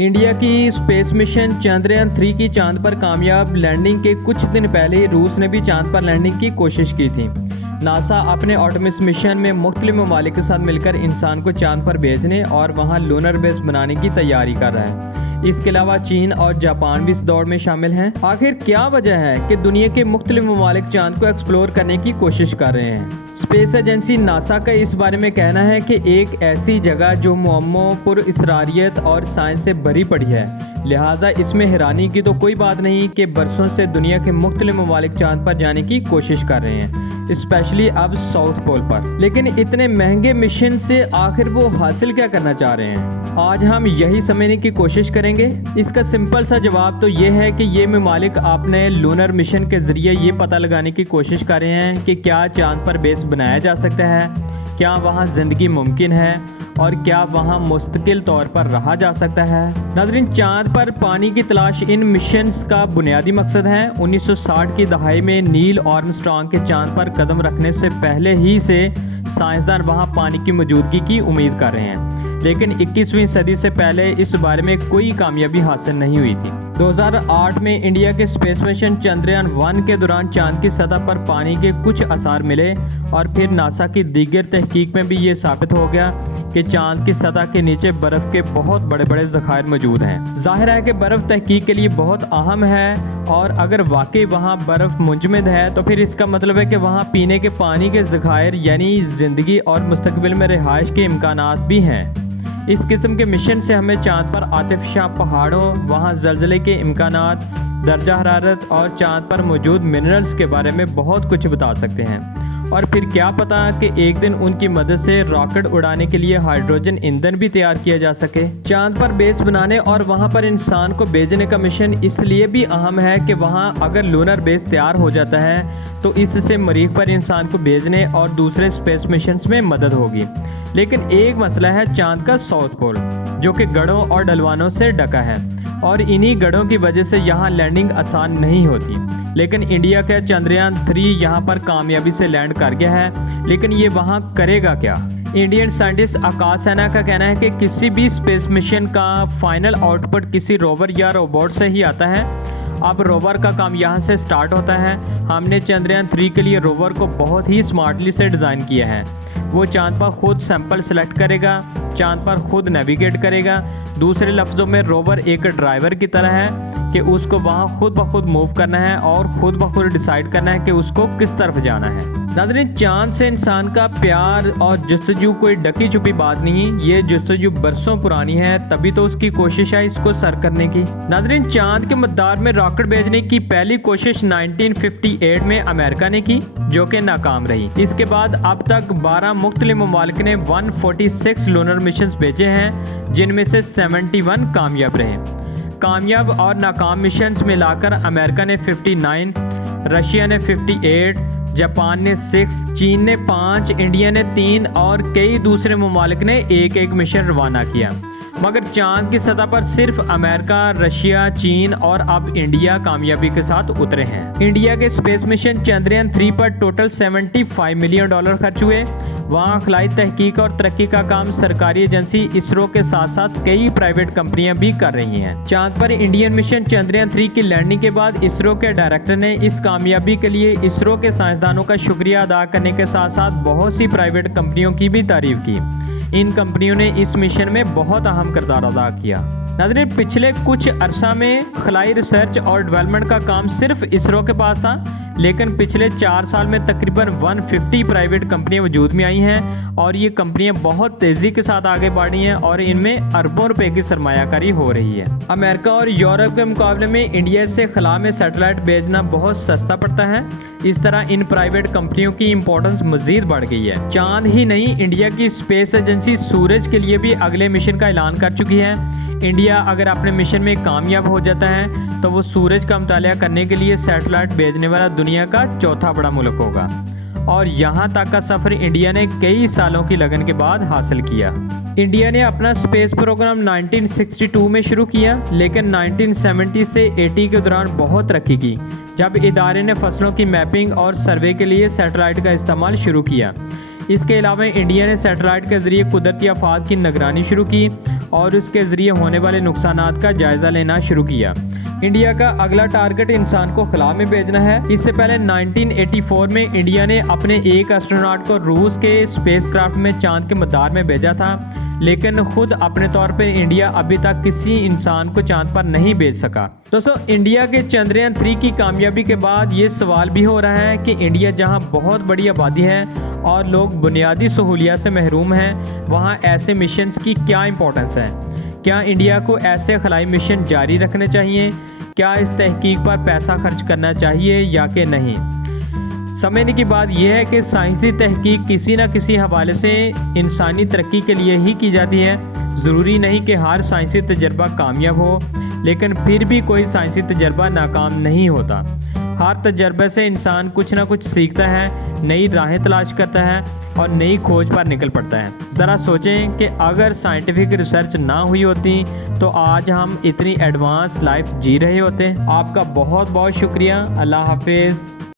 India की space mission Chandrayaan 3 की चांद पर कामयाब लैंडिंग के कुछ दिन पहले रूस ने भी चांद पर लैंडिंग की कोशिश की थी। नासा अपने आर्टेमिस मिशन में मुख्तलिफ ममालिक के साथ मिलकर इंसान को चांद पर भेजने और वहां लूनर बेस बनाने की तैयारी कर रहा है। इसके अलावा चीन और जापान भी इस दौड़ में शामिल हैं। आखिर क्या वजह है कि दुनिया के मुख्तलिफ ममालिक चांद को एक्सप्लोर करने की कोशिश कर रहे हैं? स्पेस एजेंसी नासा का इस बारे में कहना है कि एक ऐसी जगह जो मुअम्मों, पुरअसरारियत और साइंस से भरी पड़ी है, लिहाजा इसमें हैरानी की तो कोई बात नहीं कि बरसों से दुनिया के मुख्तलिफ ममालिक चांद पर जाने की कोशिश कर रहे हैं, स्पेशली अब साउथ पोल पर। लेकिन इतने महंगे मिशन से आखिर वो हासिल क्या करना चाह रहे हैं? आज हम यही समझने की कोशिश करेंगे। इसका सिंपल सा जवाब तो ये है कि ये ममालिक अपने लूनर मिशन के जरिए ये पता लगाने की कोशिश कर रहे हैं कि क्या चांद पर बेस बनाया जा सकता है, क्या वहाँ जिंदगी मुमकिन है और क्या वहाँ मुस्तकिल तौर पर रहा जा सकता है। नाज़रीन, चांद पर पानी की तलाश इन मिशंस का बुनियादी मकसद है। 1960 की दहाई में नील आर्मस्ट्रांग के चांद पर कदम रखने से पहले ही से साइंसदान वहाँ पानी की मौजूदगी की उम्मीद कर रहे हैं, लेकिन 21वीं सदी से पहले इस बारे में कोई कामयाबी हासिल नहीं हुई थी। 2008 में इंडिया के स्पेस मिशन चंद्रयान 1 के दौरान चांद की सतह पर पानी के कुछ आसार मिले और फिर नासा की दीगर तहकीक में भी ये साबित हो गया कि चांद की सतह के नीचे बर्फ के बहुत बड़े बड़े ज़खायर मौजूद हैं। जाहिर है कि बर्फ तहकीक के लिए बहुत अहम है और अगर वाकई वहाँ बर्फ मुंजमद है तो फिर इसका मतलब है कि वहाँ पीने के पानी के ज़खायर यानी ज़िंदगी और मुस्तकबिल में रिहाइश के इम्कानात भी हैं। इस किस्म के मिशन से हमें चांद पर आतिफशां पहाड़ों, वहाँ जल्जले के इम्कानात, दर्जा हरारत और चांद पर मौजूद मिनरल्स के बारे में बहुत कुछ बता सकते हैं। और फिर क्या पता कि एक दिन उनकी मदद से रॉकेट उड़ाने के लिए हाइड्रोजन ईंधन भी तैयार किया जा सके। चांद पर बेस बनाने और वहां पर इंसान को भेजने का मिशन इसलिए भी अहम है कि वहां अगर लूनर बेस तैयार हो जाता है तो इससे मरीख पर इंसान को भेजने और दूसरे स्पेस मिशंस में मदद होगी। लेकिन एक मसला है चांद का साउथ पोल, जो कि गढ़ों और ढलवानों से ढका है और इन्हीं गढ़ों की वजह से यहाँ लैंडिंग आसान नहीं होती। लेकिन इंडिया का चंद्रयान 3 यहाँ पर कामयाबी से लैंड कर गया है, लेकिन ये वहाँ करेगा क्या? इंडियन साइंटिस्ट आकाश सेना का कहना है कि किसी भी स्पेस मिशन का फाइनल आउटपुट किसी रोवर या रोबोट से ही आता है। अब रोवर का काम यहाँ से स्टार्ट होता है। हमने चंद्रयान 3 के लिए रोवर को बहुत ही स्मार्टली से डिज़ाइन किया है। वो चांद पर खुद सैंपल सेलेक्ट करेगा, चांद पर खुद नेविगेट करेगा। दूसरे लफ्ज़ों में रोवर एक ड्राइवर की तरह है कि उसको वहाँ खुद ब खुद मूव करना है और खुद ब खुद डिसाइड करना है कि उसको किस तरफ जाना है। नाज़रीन, चांद से इंसान का प्यार और जस्तजू कोई ढकी छुपी बात नहीं, ये जस्तजू बरसों पुरानी है, तभी तो उसकी कोशिश है इसको सर करने की। नाज़रीन, चांद के मदार में रॉकेट भेजने की पहली कोशिश 1958 में अमेरिका ने की, जो कि नाकाम रही। इसके बाद अब तक 12 मुख्तलिफ ममालिक ने 146 लूनर मिशन भेजे हैं, जिनमें से 71 कामयाब रहे। कामयाब और नाकाम मिशंस मिलाकर अमेरिका ने 59, रशिया ने 58, जापान ने 6, चीन ने 5, इंडिया ने 3 और कई दूसरे ममालिक ने एक मिशन रवाना किया। मगर चांद की सतह पर सिर्फ अमेरिका, रशिया, चीन और अब इंडिया कामयाबी के साथ उतरे हैं। इंडिया के स्पेस मिशन चंद्रयान 3 पर टोटल $75 मिलियन खर्च हुए। वहाँ खलाई तहकीक और तरक्की का काम सरकारी एजेंसी इसरो के साथ साथ कई प्राइवेट कंपनियां भी कर रही हैं। चांद पर इंडियन मिशन चंद्रयान 3 की लैंडिंग के बाद इसरो के डायरेक्टर ने इस कामयाबी के लिए इसरो के साइंसदानों का शुक्रिया अदा करने के साथ साथ बहुत सी प्राइवेट कंपनियों की भी तारीफ की। इन कंपनियों ने इस मिशन में बहुत अहम किरदार अदा किया। नाज़रीन, पिछले कुछ अरसा में खलाई रिसर्च और डेवलपमेंट का काम सिर्फ इसरो के पास था, लेकिन पिछले 4 साल में तकरीबन 150 प्राइवेट कंपनियां वजूद में आई हैं और ये कंपनियां बहुत तेज़ी के साथ आगे बढ़ रही हैं और इनमें अरबों रुपए की सरमायाकारी हो रही है। अमेरिका और यूरोप के मुकाबले में इंडिया से खला में सैटेलाइट भेजना बहुत सस्ता पड़ता है। इस तरह इन प्राइवेट कंपनियों की इंपॉर्टेंस मजीद बढ़ गई है। चांद ही नहीं, इंडिया की स्पेस एजेंसी सूरज के लिए भी अगले मिशन का ऐलान कर चुकी है। इंडिया अगर अपने मिशन में कामयाब हो जाता है तो वो सूरज का मुताला करने के लिए सैटेलाइट भेजने वाला दुनिया का चौथा बड़ा मुल्क होगा और यहाँ तक का सफ़र इंडिया ने कई सालों की लगन के बाद हासिल किया। इंडिया ने अपना स्पेस प्रोग्राम 1962 में शुरू किया, लेकिन 1970 से 80 के दौरान बहुत तरक्की की, जब इदारे ने फसलों की मैपिंग और सर्वे के लिए सैटेलाइट का इस्तेमाल शुरू किया। इसके अलावा इंडिया ने सैटेलाइट के जरिए कुदरती आफात की निगरानी शुरू की और उसके ज़रिए होने वाले नुकसानात का जायज़ा लेना शुरू किया। इंडिया का अगला टारगेट इंसान को खला में भेजना है। इससे पहले 1984 में इंडिया ने अपने एक एस्ट्रोनॉट को रूस के स्पेसक्राफ्ट में चांद के मदार में भेजा था, लेकिन खुद अपने तौर पर इंडिया अभी तक किसी इंसान को चांद पर नहीं भेज सका। दोस्तों, इंडिया के चंद्रयान 3 की कामयाबी के बाद ये सवाल भी हो रहा है कि इंडिया जहां बहुत बड़ी आबादी है और लोग बुनियादी सहूलियत से महरूम हैं, वहां ऐसे मिशंस की क्या इंपॉर्टेंस है। क्या इंडिया को ऐसे खलाई मिशन जारी रखने चाहिए? क्या इस तहकीक पर पैसा खर्च करना चाहिए या कि नहीं? समझने की बात यह है कि साइंसी तहकीक किसी न किसी हवाले से इंसानी तरक्की के लिए ही की जाती है। ज़रूरी नहीं कि हर साइंसी तजर्बा कामयाब हो, लेकिन फिर भी कोई साइंसी तजर्बा नाकाम नहीं होता। हर तजर्बे से इंसान कुछ ना कुछ सीखता है, नई राहें तलाश करता है और नई खोज पर निकल पड़ता है। ज़रा सोचें कि अगर साइंटिफिक रिसर्च ना हुई होती तो आज हम इतनी एडवांस लाइफ जी रहे होते। आपका बहुत बहुत शुक्रिया। अल्लाह हाफिज़।